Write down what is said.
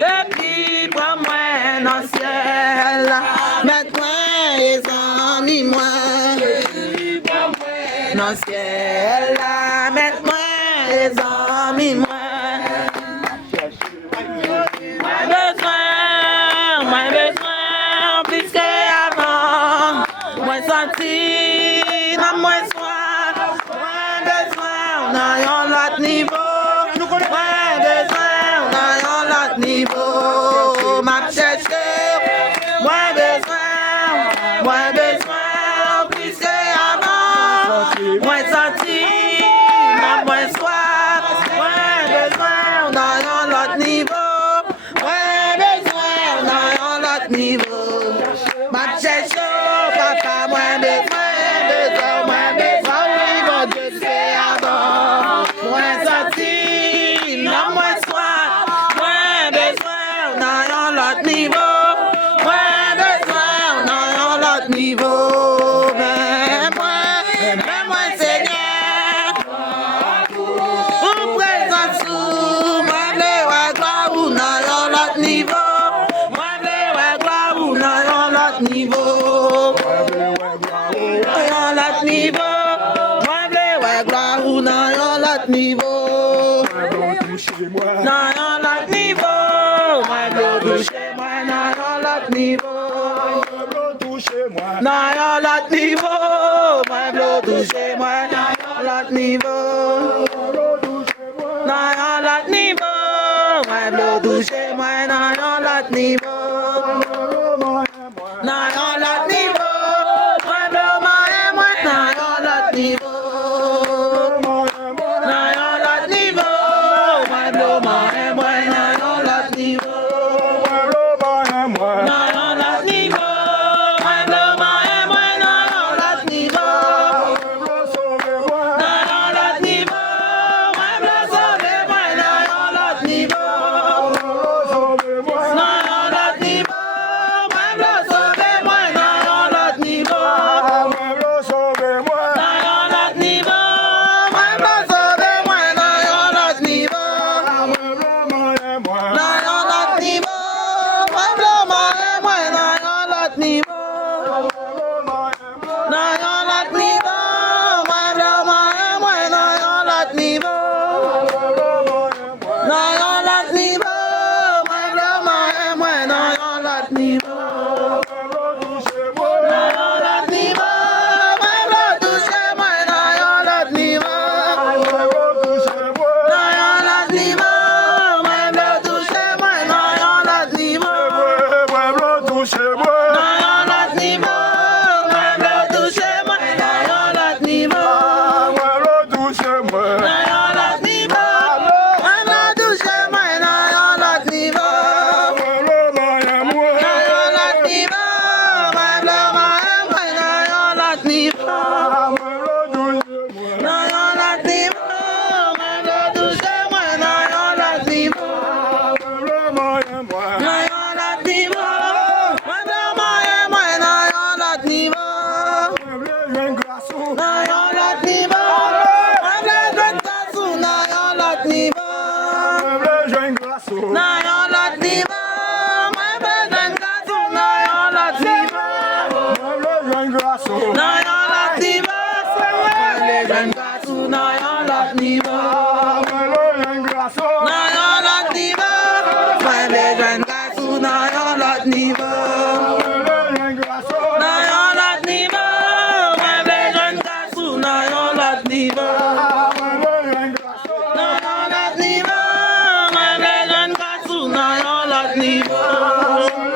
Depuis pour moi dans le ciel, mets-moi les amis, moi. Dans le ciel, mets-moi les amis, moi. Moins besoin, plus qu'avant. Moins senti, non moins soin. Moins besoin, on a un autre niveau. Moins besoin, on a un autre niveau. Ma chercheur, moins besoin, plus qu'avant. Moins senti, non moins soin. Moins besoin, on a un autre niveau. Niveau, ma cherche, papa, moins besoin, oui, mon Dieu, c'est avant. Moins sorti, non, moins soin, moins besoin, on a un autre niveau. Moins besoin, on a un autre niveau. Mais moi, Seigneur, vous présentez sous, moi, le gloire, on a un autre niveau. Niveau, l'autre niveau, moi bleu, gloire ou non, l'autre niveau, non, l'autre niveau, moi bleu toucher moi, non, l'autre niveau, non, l'autre niveau, moi bleu toucher moi, non, l'autre niveau, non, l'autre niveau, moi bleu toucher moi, non, l'autre niveau. Now y'all let me go. I blow my hand when now y'all let me go. Now y'all let me go. I blow my hand when now y'all let me go. Now y'all let me go. I blow my hand when now y'all let me go. Now y'all let me go. I blow so big when now y'all let me go. Now y'all let me go. Niveau